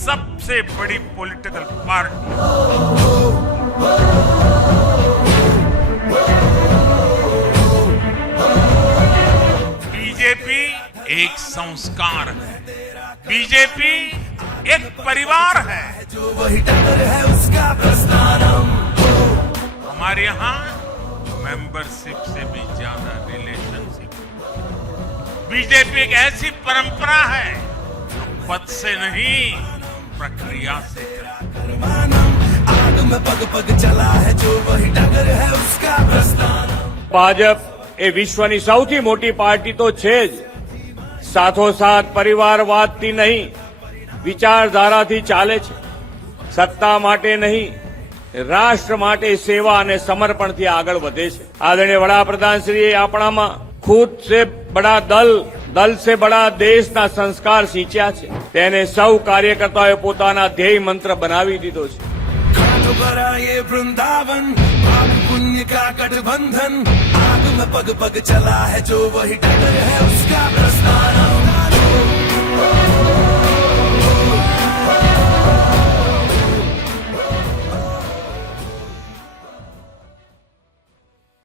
सबसे बड़ी political party. BJP एक संस्कार है, बीजेपी एक परिवार है। जो वही टक्कर है उसका प्रस्थानम। हमारे यहाँ मेंबरशिप से भी ज्यादा रिलेशनशिप। बीजेपी एक ऐसी परंपरा है जो पद से नहीं प्रक्रिया से चलती। आग में पग पग चला है जो वही टक्कर है उसका प्रस्थानम। ભાજપ એ વિશ્વની સૌથી મોટી પાર્ટી તો છે જ, સાથોસાથ પરિવારવાદથી નહીં વિચારધારાથી ચાલે છે। સત્તા માટે નહીં, રાષ્ટ્ર માટે સેવા અને સમર્પણથી આગળ વધે છે। આદરણીય વડાપ્રધાનશ્રીએ આપણામાં खुद से बड़ा दल से बड़ा देशना संस्कार सींच्या છે। તેને સૌ કાર્યકર્તાઓએ પોતાના ધ્યેય મંત્ર બનાવી દીધો છે। घाट भरा ये वृंदावन, पाप पुण्य का गठबंधन। आग में पग पग चला है जो वही टक्कर है उसका प्रस्थानम।